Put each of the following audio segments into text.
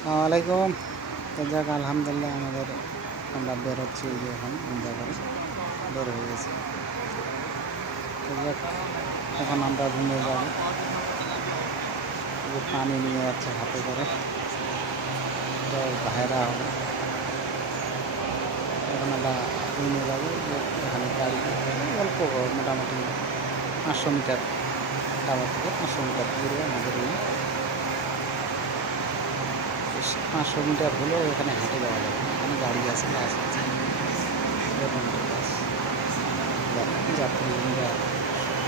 আসসালামু আলাইকুম। তো যাক আলহামদুলিল্লাহ আমরা বেরোচ্ছি যে এখন ইন্ডিয়া করে বের হয়ে গেছি। তো যাক এখন আমরা রুমে যাব। যে পানি নিয়ে যাচ্ছে হাতে করে, তো ভাইরা হবে। এখন আমরা রুমে যাবো। যে এখানে গাড়ি অল্প মোটামুটি 500 মিটার, টাওয়ার থেকে 500 মিটার দূরে আমাদের রুম। 500 মিটার হলেও এখানে হেঁটে যাওয়া যাবে না, এখানে গাড়ি আছে, বাস আছে, গভর্নমেন্টের বাস। যাত্রীরা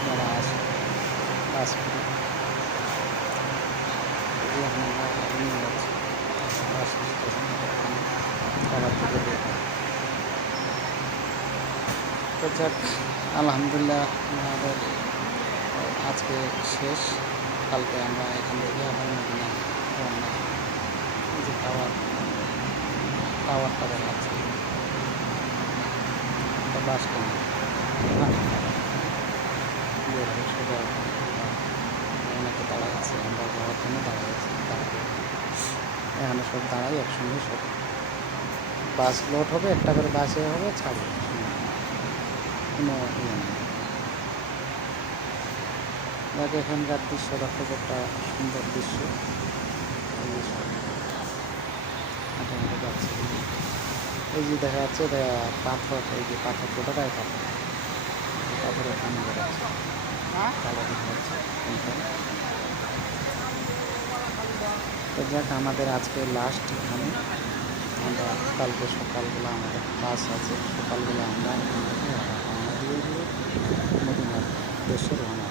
যারা আসে বাস করে, এখন আমরা নিয়ে যাচ্ছি বাস স্টেশন টাওয়ার থেকে বের হয়। তো যাক আলহামদুলিল্লাহ আমাদের আজকে শেষ। কালকে আমরা এখান থেকে আবার মদিনা রওনা। এই যে টাওয়ারটা দেখাচ্ছে, একটা বাস স্ট্যান্ড। বের হয়ে সোজা অনেকে দাঁড়ায় আছে, আমরা যাওয়ার জন্য দাঁড়ায় আছি। এখানে সব দাঁড়াই একসঙ্গে, সব বাস লোড হবে, একটা করে বাসে হবে, ছাড়বে, কোনো ইয়ে নেই। যাকে এখানকার দৃশ্যটা খুব একটা সুন্দর দৃশ্য। হাঁটে যাচ্ছে, এই যে দেখা যাচ্ছে পাথর, এই যে পাথর ছোটটাই পাথরের পানি বেড়াচ্ছে, কালো দেখা যাচ্ছে। তো যাক আমাদের আজকে লাস্ট এখানে। আমরা কালকে সকালবেলা আমাদের বাস আছে, সকালবেলা আমরা এখান থেকে রওনা দিয়ে মদিনার উদ্দেশ্যে রওনা।